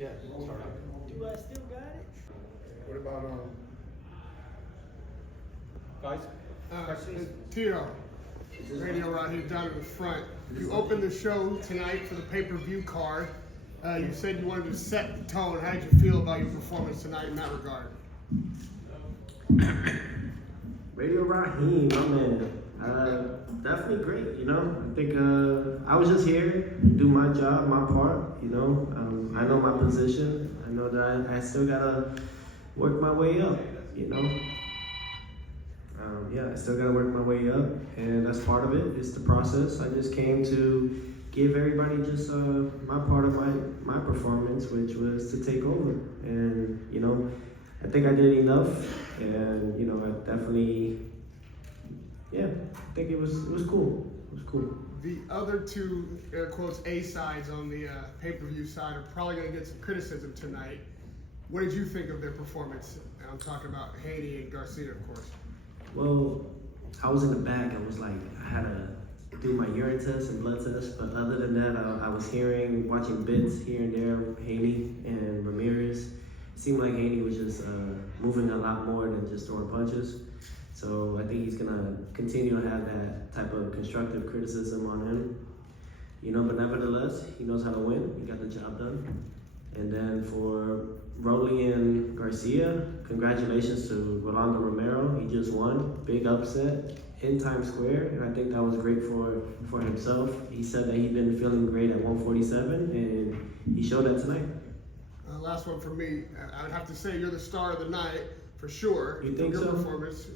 Yeah, start out. Do I still got it? What about Guys, questions? Tio? Radio right here down in the front. You opened the show tonight for the pay-per-view card. You said you wanted to set the tone. How did you feel about your performance tonight in that regard? Radio Raheem, my man. Definitely great, you know. I think I was just here, do my job, my part, you know. I know my position. I know that I still gotta work my way up, you know. I still gotta work my way up, and that's part of it. It's the process. I just came to give everybody just my part of my performance, which was to take over. And, you know, I think I did enough, and, you know, I definitely, I think it was cool. It was cool. The other two, air quotes, A-sides on the pay-per-view side are probably going to get some criticism tonight. What did you think of their performance? I'm talking about Haney and Garcia, of course. Well, I was in the back. I was like, I had to do my urine test and blood test, but other than that, I was watching bits here and there, Haney and Ramirez. It seemed like Haney was just moving a lot more than just throwing punches. So I think he's gonna continue to have that type of constructive criticism on him. You know, but nevertheless, he knows how to win. He got the job done. And then for Rolly and Garcia, congratulations to Rolando Romero. He just won, big upset in Times Square, and I think that was great for himself. He said that he'd been feeling great at 147, and he showed that tonight. Last one for me. I would have to say you're the star of the night for sure. You think your so? Performance,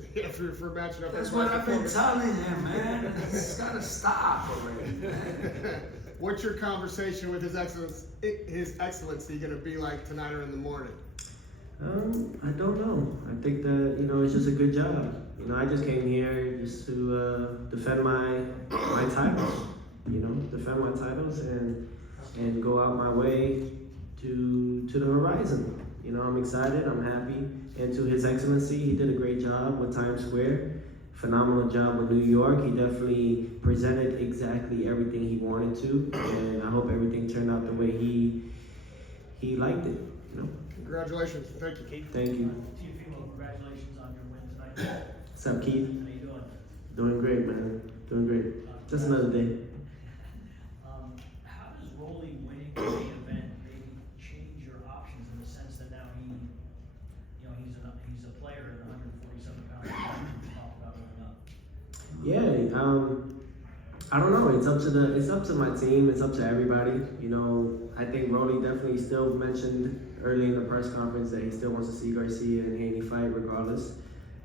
for matching up. That's what I've been telling him, man. It's gotta stop already, man. What's your conversation with His Excellency going to be like tonight or in the morning? I don't know. I think that, you know, it's just a good job. You know, I just came here just to defend my titles. You know, defend my titles and go out my way to the horizon. You know, I'm excited. I'm happy. And to His Excellency, he did a great job with Times Square. Phenomenal job with New York. He definitely presented exactly everything he wanted to, and I hope everything turned out the way he liked it. You know. Congratulations. Thank you. Thank you. Teofimo, congratulations on your win tonight. What's up, Keith? How you doing? Doing great, man. Doing great. Just another day. How does Rolly winning the main event maybe change your options in the sense that now he's a player at 147 pounds? Yeah, I don't know. It's up to my team. It's up to everybody. You know, I think Rolly definitely still mentioned early in the press conference that he still wants to see Garcia and Haney fight regardless.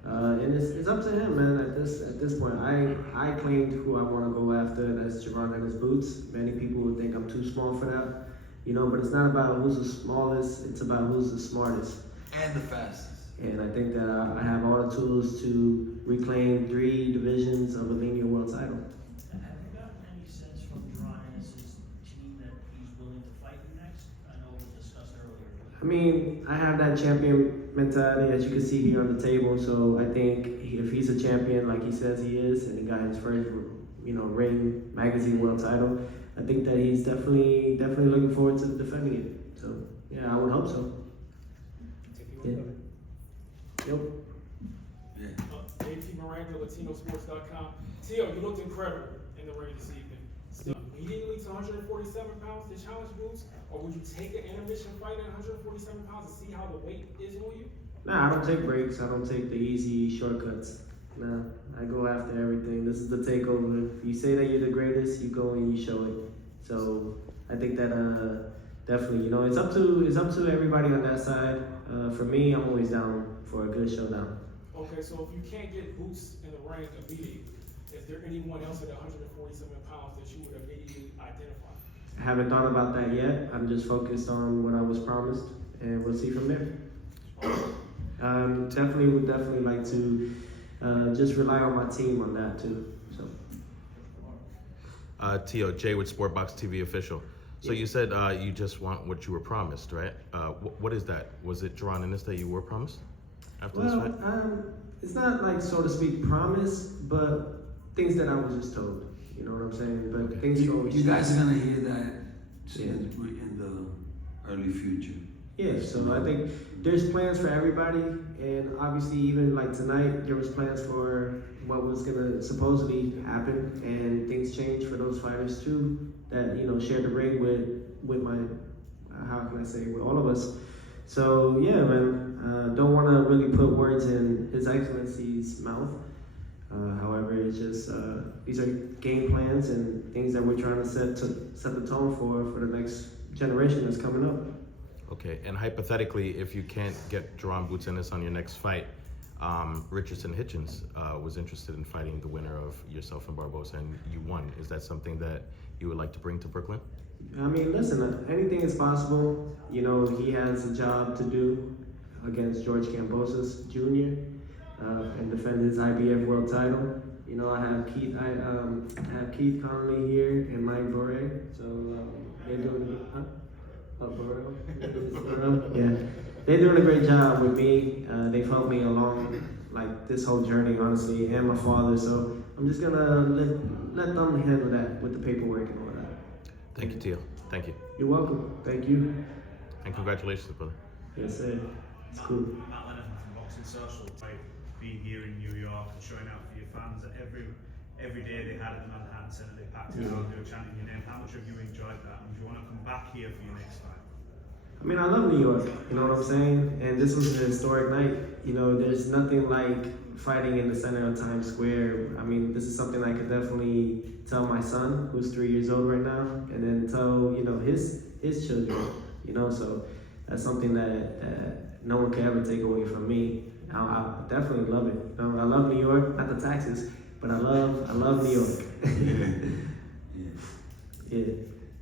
And it's up to him, man. At this point, I claimed who I want to go after. That's Jaron and his boots. Many people would think I'm too small for that. You know, but it's not about who's the smallest. It's about who's the smartest And the fastest. And I think that I have all the tools to reclaim 3 divisions of a linear world title. Have you gotten any sense from Jaron Ennis' team that he's willing to fight you next? I know it was discussed earlier. I mean, I have that champion mentality, as you can see here on the table. So I think if he's a champion like he says he is, and he got his first, you know, Ring Magazine world title, I think that he's definitely looking forward to defending it. So yeah, I would hope so. Yeah. Yep. JT Miranda, LatinoSports.com. Tio, you looked incredible in the ring this evening. Still, immediately to 147 pounds to challenge Boots, or would you take an intermission fight at 147 pounds and see how the weight is on you? Nah, I don't take breaks. I don't take the easy shortcuts. Nah, I go after everything. This is the takeover. If you say that you're the greatest, you go and you show it. So I think that definitely, you know, it's up to everybody on that side. For me, I'm always down for a good showdown. Okay, so if you can't get Boots in the ring immediately, is there anyone else at 147 pounds that you would immediately identify? I haven't thought about that yet. I'm just focused on what I was promised, and we'll see from there. Would definitely like to just rely on my team on that too. So. Tio, Jay with Sportbox TV official. So you said you just want what you were promised, right? What is that? Was it Jaron Ennis that you were promised after this fight? It's not like, so to speak, promise, but things that I was just told. You know what I'm saying? But things You guys are gonna hear that Yeah. in the early future. Yeah, so I think there's plans for everybody, and obviously even like tonight, there was plans for what was gonna supposedly happen, and things changed for those fighters too, that, you know, shared the ring with my, how can I say, with all of us. So yeah, man, don't wanna really put words in His Excellency's mouth. However, it's just, these are game plans and things that we're trying to set the tone for the next generation that's coming up. Okay, and hypothetically, if you can't get Jaron Boots Ennis on your next fight, Richardson Hitchens was interested in fighting the winner of yourself and Barboza, and you won. Is that something that you would like to bring to Brooklyn? I mean, listen, anything is possible. You know, he has a job to do against George Kambosos Jr. And defend his IBF world title. You know, I have Keith Connolly here and Mike Borre. So they're doing yeah, they're doing a great job with me. They've helped me along like this whole journey, honestly, and my father. So I'm just gonna let them handle that with the paperwork and all that. Thank you, Tio. Thank you. You're welcome. Thank you. And congratulations, brother. Yes, sir. It's cool. Matt Lennon from Boxing Social, like being here in New York and showing out for your fans. Every day they had it in Manhattan Center, they packed it out, they were chanting your name. How much have you enjoyed that? And do you want to come back here for your next fight? I mean, I love New York, you know what I'm saying? And this was an historic night. You know, there's nothing like fighting in the center of Times Square. I mean, this is something I could definitely tell my son, who's 3 years old right now, and then tell, you know, his children, you know? So that's something that no one can ever take away from me. I definitely love it. You know, I love New York, not the taxes, but I love New York. Yeah.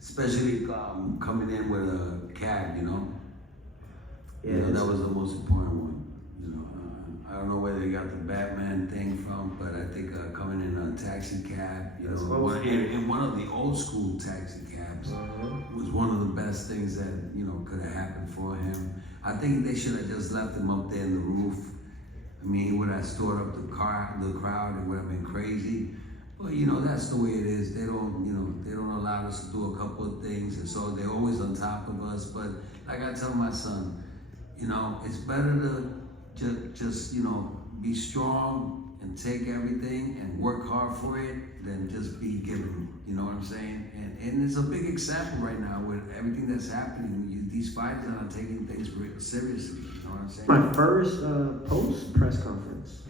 Especially coming in with a cab, you know? Yeah, You know, that was the most important one. You know, I don't know where they got the Batman thing from, but I think coming in a taxi cab, you That's know, old school. in one of the old school taxi cabs was one of the best things that, you know, could have happened for him. I think they should have just left him up there in the roof. I mean, he would have stored up the crowd, it would have been crazy. Well, you know, that's the way it is. They don't allow us to do a couple of things, and so they're always on top of us. But like I tell my son, you know, it's better to just, you know, be strong and take everything and work hard for it than just be given, you know what I'm saying? And it's a big example right now with everything that's happening. These fighters are not taking things seriously, you know what I'm saying? My first post press conference.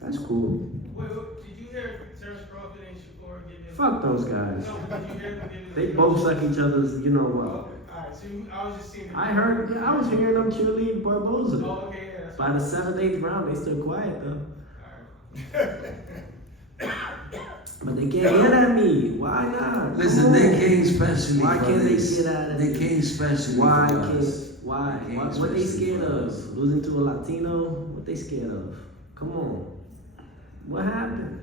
That's cool. Wait, did you hear Terence Crawford and Shakur giving? Fuck those guys. No, did you hear them giving? They both suck each other's, you know what. Alright, so I was just seeing. I was hearing them cheerlead Barboza. Oh, okay, yeah. That's By the 7th, 8th round, they still quiet though. But they can't get at me. Why not? Listen, they came especially Why for can't they this. get at They me? came especially Why for can't? us. Why? They came What they especially scared for of? us. Losing to a Latino? What they scared of? Come on. What happened?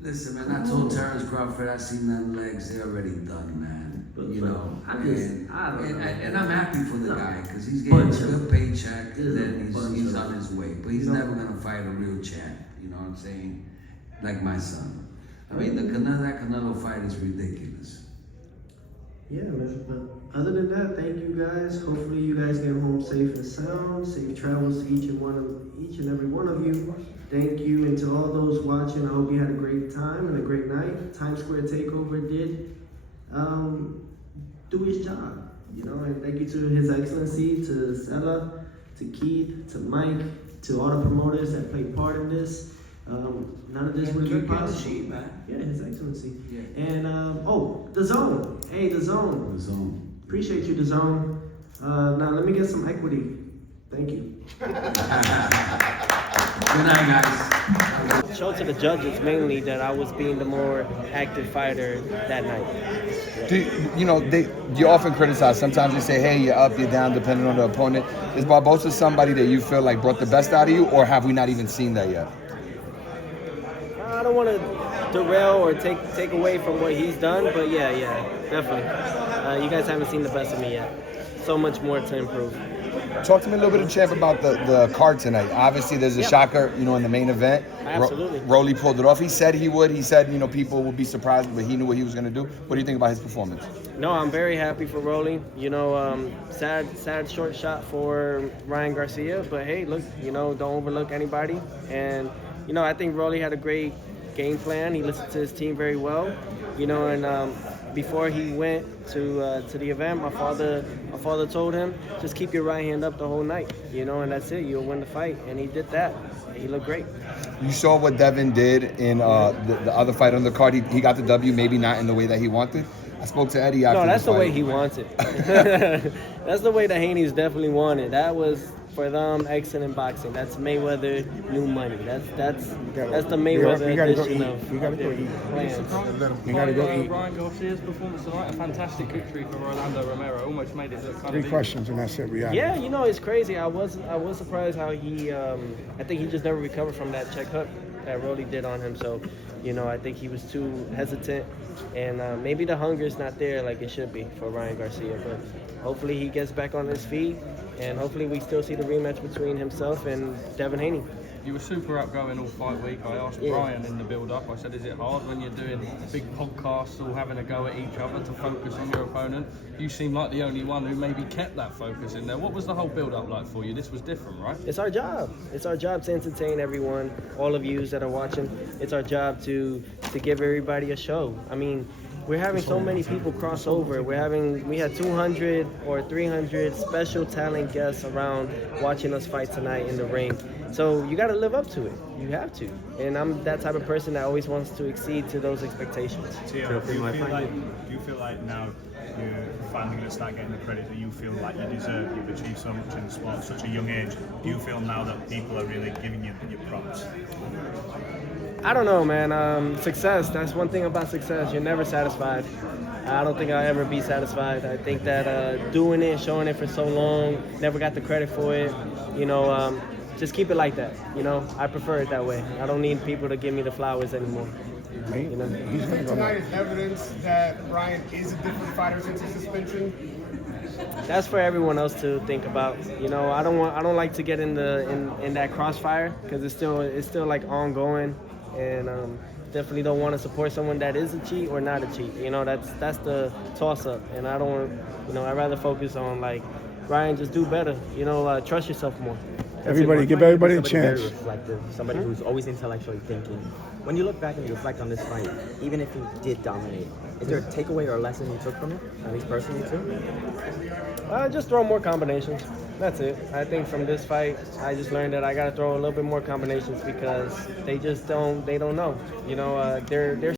Listen, man, I told Terence Crawford I seen them legs, they're already done, man. But, You know, I don't know. and I'm happy for the No. guy because he's getting a Bunch of- good paycheck There's and a then bunch he's of- on his way. But he's No. never gonna fight a real champ. You know what I'm saying? Like my son. I mean, that Canelo fight is ridiculous. Yeah, man. But other than that, thank you guys. Hopefully, you guys get home safe and sound. Safe travels to each and every one of you. Thank you, and to all those watching, I hope you had a great time and a great night. Times Square Takeover did do his job, you know. And thank you to His Excellency, to Sela, to Keith, to Mike, to all the promoters that played part in this. None of this would be possible. man. Yeah, His Excellency. Yeah. And The Zone. Hey, The Zone. The zone. Appreciate you, The Zone. Now let me get some equity. Thank you. Good night, guys. Show to the judges mainly that I was being the more active fighter that night. You often criticize. Sometimes you say, hey, you're up, you're down, depending on the opponent. Is Barboza somebody that you feel like brought the best out of you, or have we not even seen that yet? I don't want to derail or take away from what he's done, but yeah, definitely. You guys haven't seen the best of me yet. So much more to improve. Talk to me a little bit, Champ, about the card tonight. Obviously, there's a shocker, in the main event. Absolutely. Rolly pulled it off. He said he would. He said, people would be surprised, but he knew what he was going to do. What do you think about his performance? No, I'm very happy for Rolly. Sad short shot for Ryan Garcia, but hey, look, don't overlook anybody. And, I think Rolly had a great game plan. He listened to his team very well, and before he went to the event, my father told him, just keep your right hand up the whole night, and that's it. You'll win the fight. And he did that. He looked great. You saw what Devin did in the other fight on the card. He got the W, maybe not in the way that he wanted. I spoke to Eddie after No, that's the the way fight. he wants it. That's the way that Haney's definitely wanted. That was for them excellent boxing. That's Mayweather new money. That's the Mayweather edition of their plans. You gotta go eat. Ryan Garcia's performance tonight, a fantastic victory for Rolando Romero. Almost made it look kind of 3 questions and that's it. Yeah, it's crazy. I was surprised how he. I think he just never recovered from that check hook that Rolly did on him. So, I think he was too hesitant, and maybe the hunger is not there like it should be for Ryan Garcia. But hopefully he gets back on his feet, and hopefully we still see the rematch between himself and Devin Haney. You were super outgoing all fight week. I asked Brian in the build-up, I said, is it hard when you're doing big podcasts, all having a go at each other to focus on your opponent? You seem like the only one who maybe kept that focus in there. What was the whole build-up like for you? This was different, right? It's our job. It's our job to entertain everyone, all of you that are watching. It's our job to give everybody a show. I mean, we're having so many people cross over. We had 200 or 300 special talent guests around watching us fight tonight in the ring. So you got to live up to it. You have to. And I'm that type of person that always wants to exceed to those expectations. Tio, do you feel like now you're finally going to start getting the credit that you feel like you deserve? You've achieved so much in the sport at such a young age. Do you feel now that people are really giving you your props? I don't know, man. Success, that's one thing about success. You're never satisfied. I don't think I'll ever be satisfied. I think that doing it, showing it for so long, never got the credit for it. Just keep it like that. I prefer it that way. I don't need people to give me the flowers anymore. Tonight is evidence that Ryan is a different fighter since his suspension. That's for everyone else to think about. I don't like to get in that crossfire because it's still like ongoing, and definitely don't want to support someone that is a cheat or not a cheat. That's the toss up, and I don't. I'd rather focus on like Ryan, just do better. Trust yourself more. Everybody, give everybody a Somebody chance. very reflective, somebody who's always intellectually thinking. When you look back and you reflect on this fight, even if he did dominate, is there a takeaway or a lesson you took from it, at least personally too? Just throw more combinations. That's it. I think from this fight, I just learned that I got to throw a little bit more combinations because they don't know. They're